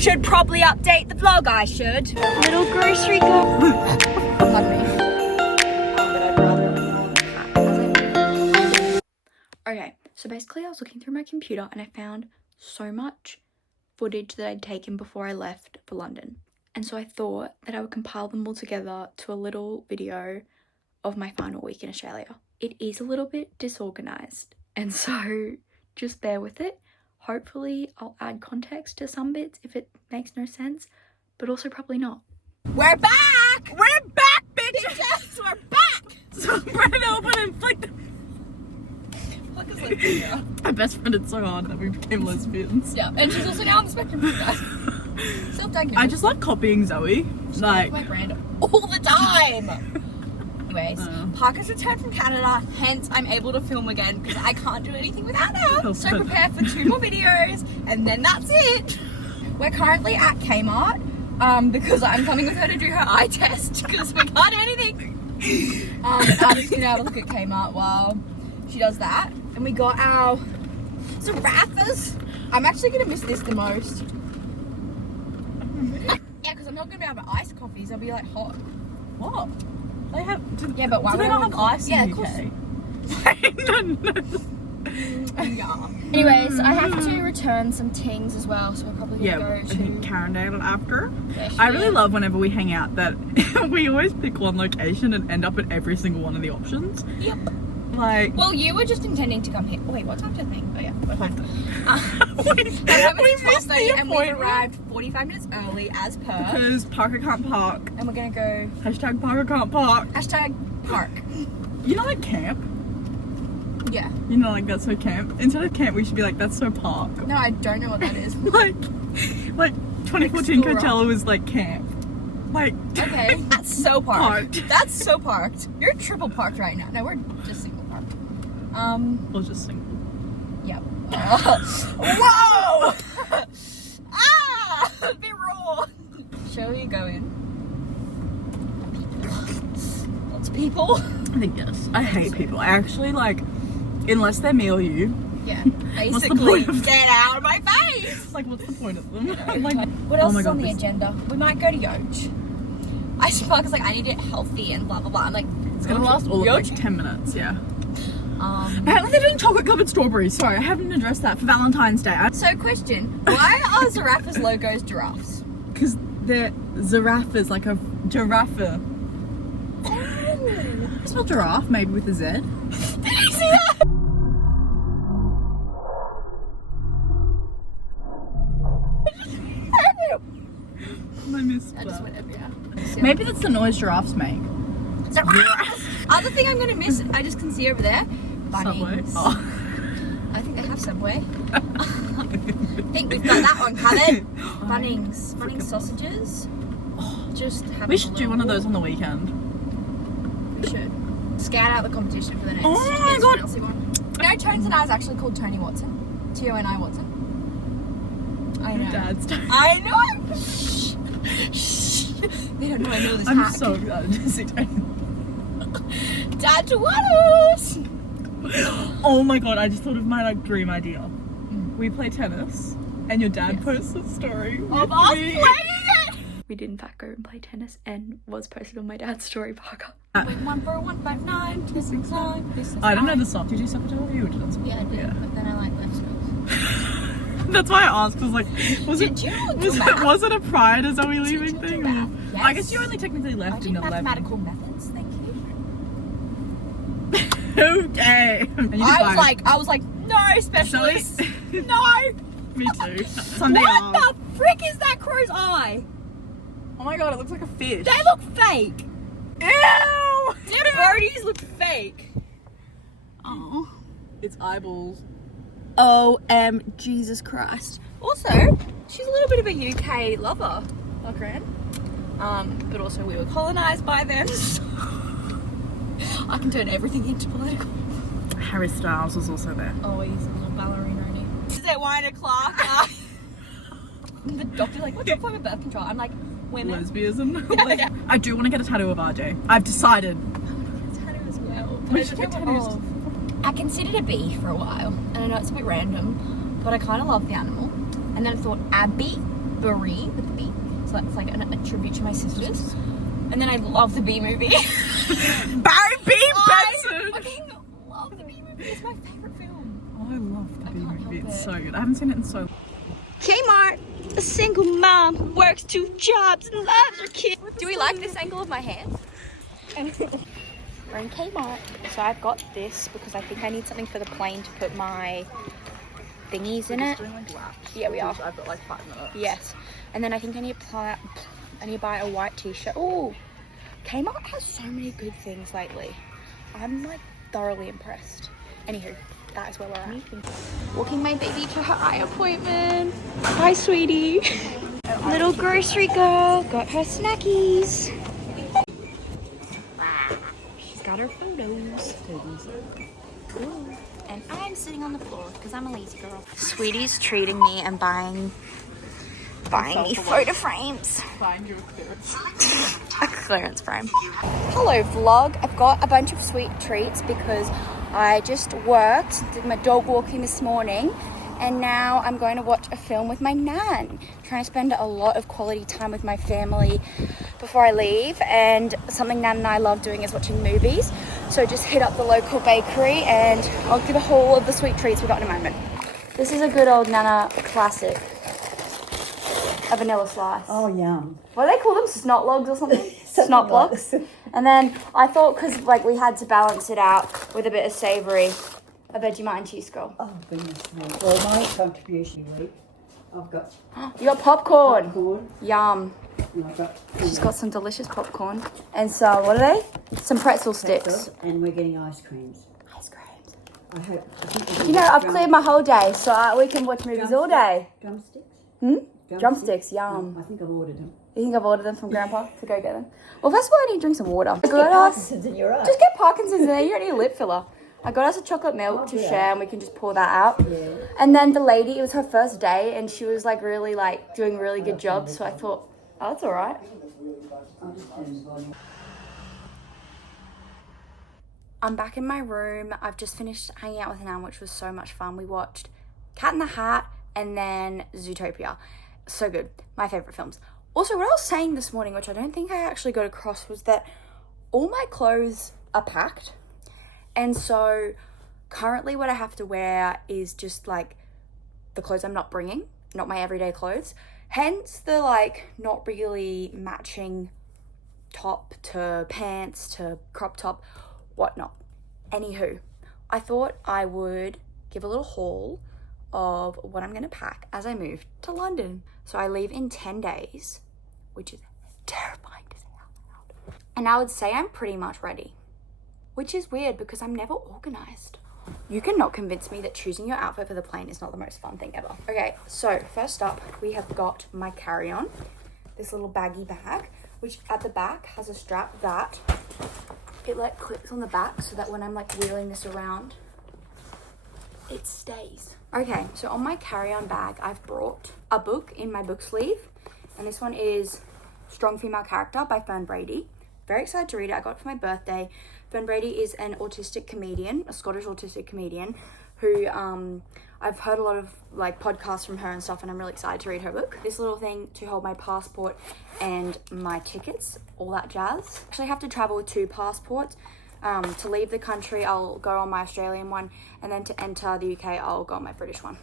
Should probably update the vlog, I should. Little grocery girl. Pardon me. Okay, so basically I was looking through my computer and I found so much footage that I'd taken before I left for London. And so I thought that I would compile them all together to a little video of my final week in Australia. It is a little bit disorganized, and so just bear with it. Hopefully I'll add context to some bits if it makes no sense, but also probably not. We're back! We're back, bitches! We're back! So Brennan open and flick the... My best friend, it's so hard that we became lesbians. Yeah, and she's also now on the spectrum, guys. Self-diagnosed. I just like copying Zoe. Just like my brand all the time. Anyways, Parker's returned from Canada, hence I'm able to film again because I can't do anything without her. So prepare for 2 more videos and then that's it. We're currently at Kmart because I'm coming with her to do her eye test because we can't do anything. I'm just gonna have a look at Kmart while she does that. And we got our Zarafas. I'm actually gonna miss this the most. Yeah, because I'm not gonna be able to have iced coffees. I'll be like hot. what? They have. Yeah, but why do they not have ice yeah, in the UK? Yeah. Anyways, I have to return some tings as well, so we're probably gonna go I think to. Karen Dale after. Yeah, I really love whenever we hang out that we always pick one location and end up at every single one of the options. Yep. Like. Well, you were just intending to come here. Oh, wait, what time's the thing? Oh yeah. we It's missed 12:30 the and we've appointment arrived 45 minutes early as per. because Parker can't park. And we're gonna go Hashtag Parker can't park. hashtag park. You know, like camp. Yeah. You know, like that's so camp. Instead of camp, we should be like that's so park. No, I don't know what that is. like 2014 Explore. Coachella was like camp. Like Okay, that's so parked. Parked. That's so parked. You're triple parked right now. No, we're just single parked. we'll just sing. Yep. Whoa! Ah! A bit raw. Shall we go in? Lots of people. I think yes. I hate people. I actually like, unless they're me or you. Yeah. What's the Basically, point of get out of my face. Like, what's the point of them? I'm like, What else oh my is God, on the please. agenda? We might go to Yoch. I Spark's like, I need to get healthy and blah blah blah. I'm like, It's gonna last all of like Yoch? 10 minutes. Yeah. Um. Apparently they're doing chocolate covered strawberries. Sorry, I haven't addressed that for Valentine's Day. So question: why are Zarafa's logos giraffes? Because they're Zarafas, like a giraffe. Oh. Spell giraffe, maybe with a Z. Did you see that? I missed I just that. went over here. Maybe that's the noise giraffes make. Giraffes. Other thing I'm gonna miss, I just can see over there. Subway. Bunnings. Oh. I think they have Subway. I think we've got that one covered. Bunnings. Bunnings sausages. Just have We should do one of those on the weekend. We should. Scout out the competition for the next Oh my God. Chelsea one. You know, Tones and I is actually called Tony Watson. T-O-N-I Watson. I know. Dad's day. I know. Shh. Shh. They don't know I know this I'm hack. so excited to see Tony. Dad to what us? Oh my God, I just thought of my like dream idea. We play tennis and your dad posts a story Of with us me. playing it. We did in fact go and play tennis and was posted on my dad's story, Parker. Wait, 14159. This is time. This is I don't know time. the song. Did you suck it over you or did it? Yeah, I did. Yeah. But then I like left schools. That's why I asked. Cause like, was it Did you do math? was it a prior to Zoe leaving you do thing? math? Or- Yes. I guess you only technically I left did in 11. mathematical methods. Thank you. Okay. And you did I fine. was like, no specialist. Zoe- No. Me too. Sunday What off. the frick is that crow's eye? Oh my God, it looks like a fish. They look fake. Ew! Their birdies look fake. Oh. It's eyeballs. Jesus Christ. Also, she's a little bit of a UK lover, like Ran. But also we were colonised by them. So I can turn everything into political. Harry Styles was also there. Oh, he's a little ballerina, isn't he? This is at 1 o'clock. The doctor's like, what's your form of birth control? I'm like, women. Lesbianism. Yeah. I do want to get a tattoo of RJ. I've decided. Tattoo as well. We I should don't get know what tattoos. of. I considered a bee for a while, and I know it's a bit random, but I kind of love the animal. And then I thought Abby, Brie with the B. So that's like a tribute to my sisters. And then I love the B movie. Barry B. Benson! I fucking love the B movie. It's my favourite film. Oh, I love the B can't movie. help It's it. so good. I haven't seen it in so long. Kmart, a single mom who works 2 jobs and loves her kids. Do we like this angle of my hand? We're in Kmart. So I've got this because I think I need something for the plane to put my thingies in it. Doing like laps. Yeah, we are. I've got like 5 minutes. Yes. And then I think I need to buy a white t-shirt. Oh, Kmart has so many good things lately. I'm like thoroughly impressed. Anywho, that is where we're at. Walking my baby to her eye appointment. Hi, sweetie. Little grocery girl got her snackies. She's got her photos. Ooh. And I'm sitting on the floor because I'm a lazy girl. Sweetie's treating me and buying me photo frames. Find your clearance. A clearance frame. Hello vlog. I've got a bunch of sweet treats because I just worked, did my dog walking this morning, and now I'm going to watch a film with my nan. Trying to spend a lot of quality time with my family before I leave, and something Nan and I love doing is watching movies. So just hit up the local bakery and I'll give a haul of the sweet treats we got in a moment. This is a good old Nana classic. A vanilla slice. Oh, yum. What do they call them? Snot logs or something? Snot blocks. And then I thought, because like we had to balance it out with a bit of savoury, a Vegemite and cheese skull. Oh, goodness me. Well, my contribution week, I've got You got popcorn. popcorn, Yum. and I've got She's got some delicious popcorn. And so, what are they? Some pretzel sticks. pretzel, and we're getting ice creams. Ice creams. I think You know, I've cleared my whole day, so we can watch movies all day. Drumsticks? Hmm? Drumsticks, yum. I think I've ordered them. You think I've ordered them from Grandpa to go get them? Well, first of all, I need to drink some water. I got us, Parkinson's in your eye. just get Parkinson's in there. You don't need a lip filler. I got us a chocolate milk to yeah. share, and we can just pour that out. Yeah. And then the lady, it was her first day, and she was like really like doing a really good job. So I thought, oh, that's all right. I'll just turn the volume. I'm back in my room. I've just finished hanging out with Nan, which was so much fun. We watched Cat in the Hat and then Zootopia. So good. My favourite films. Also, what I was saying this morning, which I don't think I actually got across, was that all my clothes are packed. And so currently what I have to wear is just like the clothes I'm not bringing, not my everyday clothes. Hence the like not really matching top to pants to crop top, whatnot. Anywho, I thought I would give a little haul of what I'm going to pack as I move to London. So I leave in 10 days, which is terrifying to say out loud. And I would say I'm pretty much ready, which is weird because I'm never organised. You cannot convince me that choosing your outfit for the plane is not the most fun thing ever. Okay, so first up, we have got my carry-on, this little baggy bag, which at the back has a strap that it like clips on the back so that when I'm like wheeling this around, it stays. Okay, so on my carry-on bag, I've brought a book in my book sleeve, and this one is Strong Female Character by Fern Brady. Very excited to read it. I got it for my birthday. Fern Brady is an autistic comedian, a Scottish autistic comedian, who I've heard a lot of like podcasts from her and stuff, and I'm really excited to read her book. This little thing to hold my passport and my tickets, all that jazz. Actually, I have to travel with 2 passports. To leave the country, I'll go on my Australian one, and then to enter the UK, I'll go on my British one.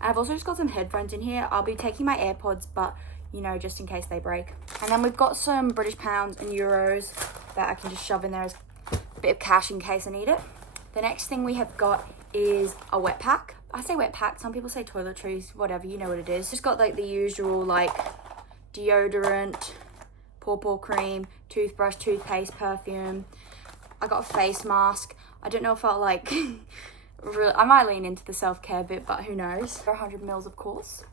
And I've also just got some headphones in here. I'll be taking my AirPods, but you know, just in case they break. And then we've got some British pounds and euros that I can just shove in there as a bit of cash in case I need it. The next thing we have got is a wet pack. I say wet pack, some people say toiletries, whatever, you know what it is. Just got like the usual like deodorant, paw cream, toothbrush, toothpaste, perfume. I got a face mask. I don't know if I'll like, really, I might lean into the self-care bit, but who knows. 100 mils, of course.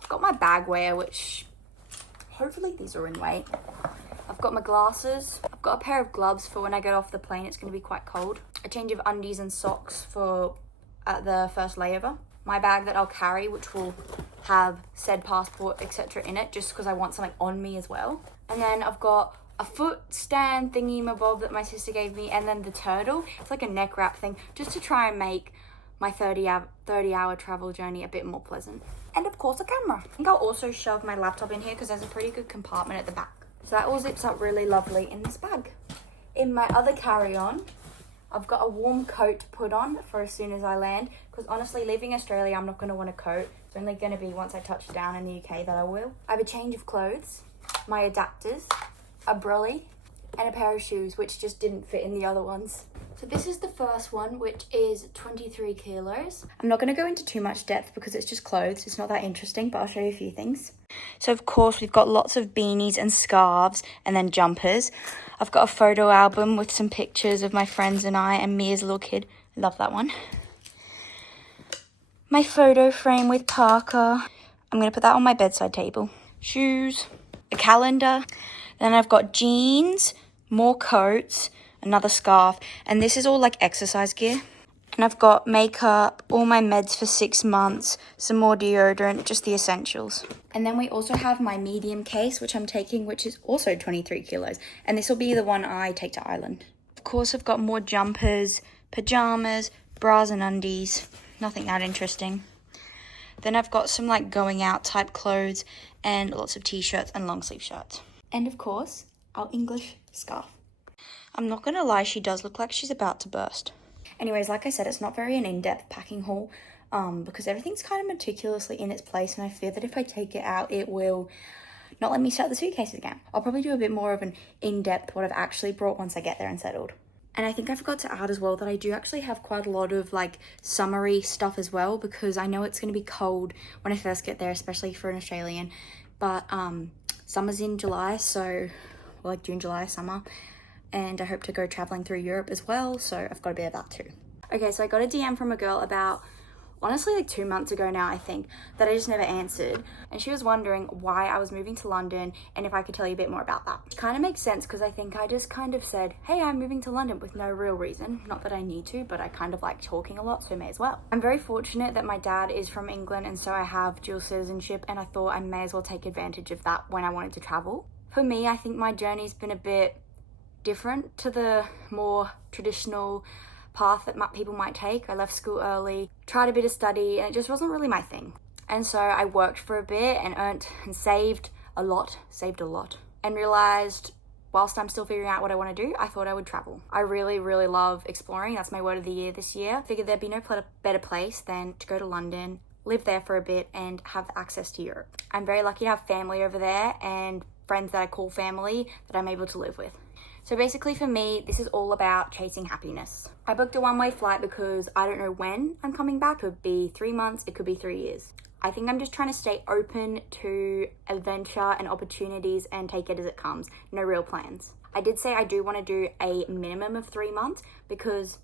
I've got my bag wear, which hopefully these are in weight. I've got my glasses. I've got a pair of gloves for when I get off the plane. It's going to be quite cold. A change of undies and socks for the first layover. My bag that I'll carry, which will have said passport, etc. in it, just because I want something on me as well. And then I've got a foot stand thingy-mabob that my sister gave me, and then the turtle. It's like a neck wrap thing, just to try and make my 30-hour travel journey a bit more pleasant. and of course a camera. I think I'll also shove my laptop in here because there's a pretty good compartment at the back. So that all zips up really lovely in this bag. In my other carry-on, I've got a warm coat to put on for as soon as I land, because honestly, leaving Australia, I'm not going to want a coat. It's only going to be once I touch down in the UK that I will. I have a change of clothes, my adapters, a brolly, and a pair of shoes, which just didn't fit in the other ones. So this is the first one, which is 23 kilos. I'm not going to go into too much depth because it's just clothes. It's not that interesting, but I'll show you a few things. So of course, we've got lots of beanies and scarves and then jumpers. I've got a photo album with some pictures of my friends and I and me as a little kid. Love that one. My photo frame with Parker. I'm going to put that on my bedside table. Shoes, a calendar. Then I've got jeans, more coats, another scarf, and this is all like exercise gear. And I've got makeup, all my meds for 6 months, some more deodorant, just the essentials. And then we also have my medium case, which I'm taking, which is also 23 kilos. And this will be the one I take to Ireland. Of course, I've got more jumpers, pajamas, bras and undies. Nothing that interesting. Then I've got some like going out type clothes and lots of t-shirts and long sleeve shirts. And of course, our English scarf. I'm not going to lie, she does look like she's about to burst. Anyways, like I said, it's not very an in-depth packing haul because everything's kind of meticulously in its place, and I fear that if I take it out, it will not let me start the suitcases again. I'll probably do a bit more of an in-depth what I've actually brought once I get there and settled. And I think I forgot to add as well that I do actually have quite a lot of like summery stuff as well, because I know it's going to be cold when I first get there, especially for an Australian. But summer's in July, so like June, July, summer. And I hope to go traveling through Europe as well, so I've got a bit of that too. Okay, so I got a DM from a girl about, honestly, like 2 months ago now, I think, that I just never answered. And she was wondering why I was moving to London and if I could tell you a bit more about that. It kind of makes sense because I think I just kind of said, hey, I'm moving to London with no real reason. Not that I need to, but I kind of like talking a lot, so may as well. I'm very fortunate that my dad is from England, and so I have dual citizenship, and I thought I may as well take advantage of that when I wanted to travel. For me, I think my journey's been a bit different to the more traditional path that people might take. I left school early, tried a bit of study, and it just wasn't really my thing. And so I worked for a bit and earned and saved a lot, and realized whilst I'm still figuring out what I want to do, I thought I would travel. I really, really love exploring. That's my word of the year this year. Figured there'd be no better place than to go to London, live there for a bit, and have access to Europe. I'm very lucky to have family over there and friends that I call family that I'm able to live with. So basically for me, this is all about chasing happiness. I booked a one-way flight because I don't know when I'm coming back. It could be 3 months, it could be 3 years. I think I'm just trying to stay open to adventure and opportunities and take it as it comes. No real plans. I did say I do want to do a minimum of 3 months because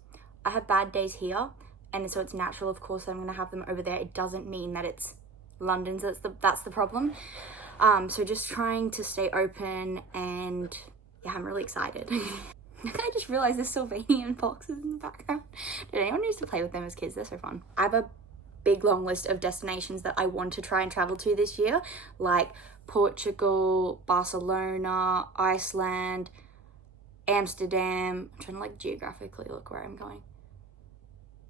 I have bad days here. And so it's natural, of course, that I'm going to have them over there. It doesn't mean that it's London's that's the problem. So just trying to stay open, and yeah, I'm really excited. I just realized there's Sylvanian boxes in the background. Did anyone used to play with them as kids? They're so fun. I have a big long list of destinations that I want to try and travel to this year, like Portugal, Barcelona, Iceland, Amsterdam. I'm trying to like geographically look where I'm going.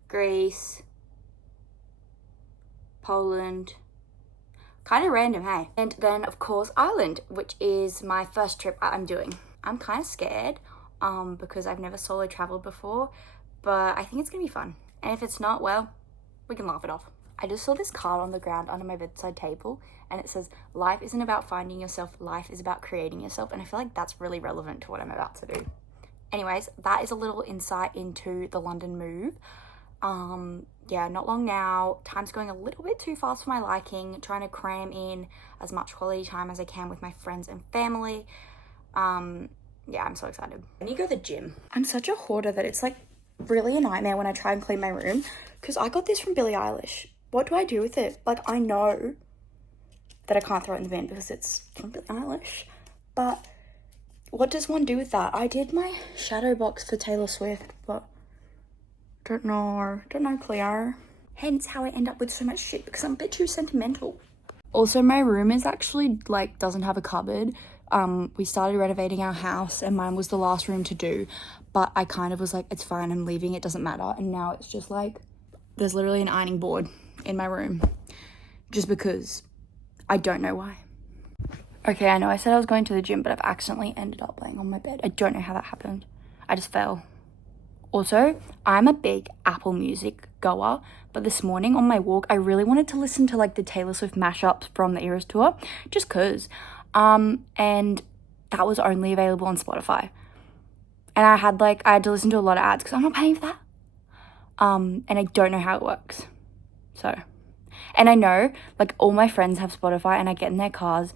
Greece, Poland. Kind of random, hey? And then of course Ireland, which is my first trip I'm doing. I'm kind of scared because I've never solo traveled before, but I think it's gonna be fun. And if it's not, well, we can laugh it off. I just saw this card on the ground under my bedside table, and it says, life isn't about finding yourself, life is about creating yourself. And I feel like that's really relevant to what I'm about to do. Anyways, that is a little insight into the London move. Yeah, not long now. Time's going a little bit too fast for my liking, trying to cram in as much quality time as I can with my friends and family. Yeah, I'm so excited. I need to go to the gym. I'm such a hoarder that it's like really a nightmare when I try and clean my room, because I got this from Billie Eilish. What do I do with it? Like, I know that I can't throw it in the bin because it's from Billie Eilish, but what does one do with that? I did my shadow box for Taylor Swift, but don't know, Cleo. Hence how I end up with so much shit, because I'm a bit too sentimental. Also, my room is actually, like, doesn't have a cupboard. We started renovating our house and mine was the last room to do, but I kind of was like, it's fine, I'm leaving, it doesn't matter. And now it's just like, there's literally an ironing board in my room just because I don't know why. Okay, I know I said I was going to the gym, but I've accidentally ended up laying on my bed. I don't know how that happened. I just fell. Also, I'm a big Apple Music goer, but this morning on my walk, I really wanted to listen to like the Taylor Swift mashups from the Eras tour, just cause. And that was only available on Spotify. And I had to listen to a lot of ads because I'm not paying for that. And I don't know how it works. So, and I know like all my friends have Spotify and I get in their cars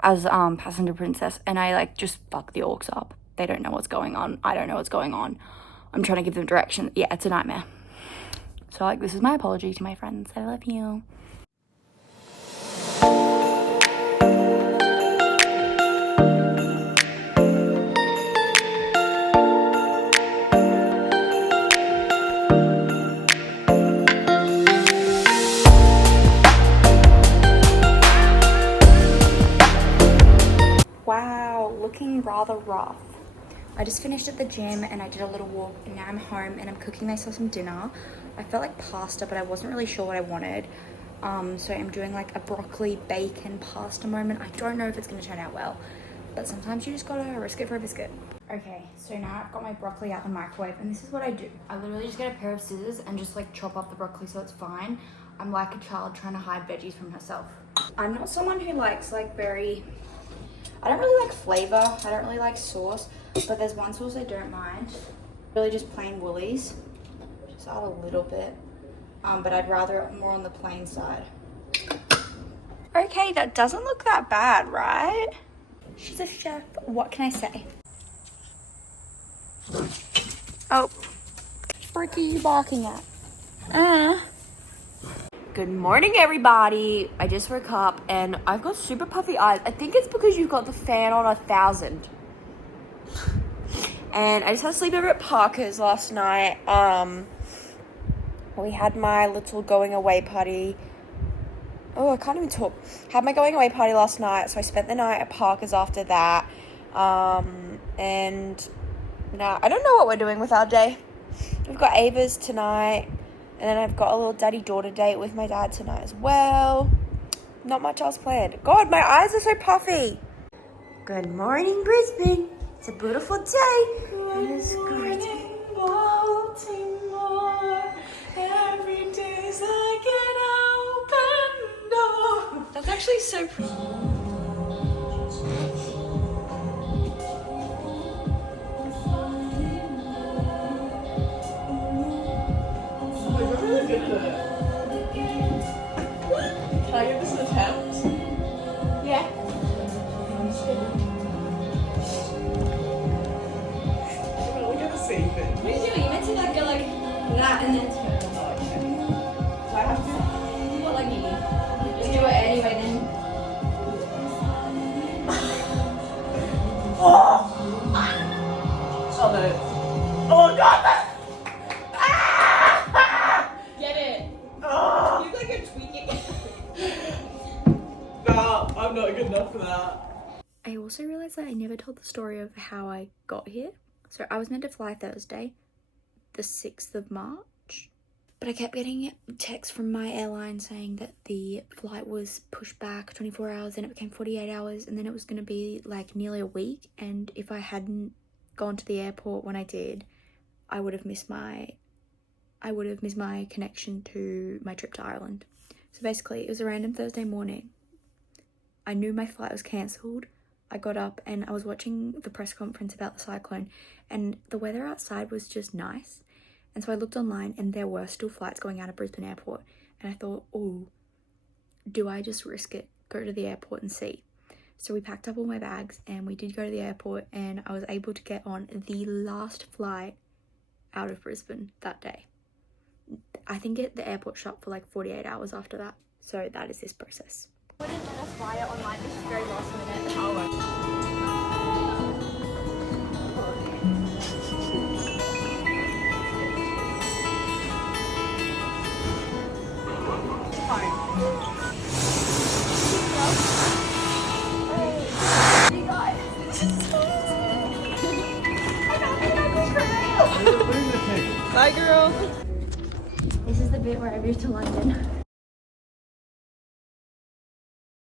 as passenger princess and I like just fuck the aux up. They don't know what's going on. I don't know what's going on. I'm trying to give them direction. Yeah, it's a nightmare. So like this is my apology to my friends. I love you. Wow, looking rather rough. I just finished at the gym and I did a little walk and now I'm home and I'm cooking myself some dinner. I felt like pasta, but I wasn't really sure what I wanted. So I'm doing like a broccoli bacon pasta moment. I don't know if it's gonna turn out well, but sometimes you just gotta risk it for a biscuit. Okay, so now I've got my broccoli out the microwave and this is what I do. I literally just get a pair of scissors and just like chop up the broccoli so it's fine. I'm like a child trying to hide veggies from herself. I'm not someone who likes like I don't really like flavor, I don't really like sauce, but there's one sauce I don't mind. Really just plain Woolies. Just add a little bit, but I'd rather it more on the plain side. Okay, that doesn't look that bad, right? She's a chef, what can I say? Oh, what are you barking at? Good morning, everybody. I just woke up and I've got super puffy eyes. I think it's because you've got the fan on 1,000. And I just had to sleep over at Parker's last night. We had my little going away party. Oh, I can't even talk. Had my going away party last night, so I spent the night at Parker's after that. And now I don't know what we're doing with our day. We've got Ava's tonight. And then I've got a little daddy-daughter date with my dad tonight as well. Not much else planned. God, my eyes are so puffy. Good morning, Brisbane. It's a beautiful day. Good morning, Baltimore. Every day's like an open door. That's actually so pretty. Can I give this an attempt? Yeah. Look at the same thing. What are you doing? You meant to like go like that and then turn. So I have to. What like you just do it anyway then. Oh no. Oh god! Get it. Oh. You like a tweaking. Nah, I'm not good enough for that. I also realised that I never told the story of how I got here. So I was meant to fly Thursday, the 6th of March, but I kept getting texts from my airline saying that the flight was pushed back 24 hours and it became 48 hours and then it was going to be like nearly a week, and if I hadn't gone to the airport when I did, I would have missed my connection to my trip to Ireland. So basically it was a random Thursday morning. I knew my flight was cancelled. I got up and I was watching the press conference about the cyclone and the weather outside was just nice. And so I looked online and there were still flights going out of Brisbane Airport. And I thought, oh, do I just risk it? Go to the airport and see. So we packed up all my bags and we did go to the airport and I was able to get on the last flight out of Brisbane that day. I think the airport shut for like 48 hours after that. So that is this process. Wouldn't let us buy it online. This is very last minute. Bye, girl. This is the bit where I moved to London.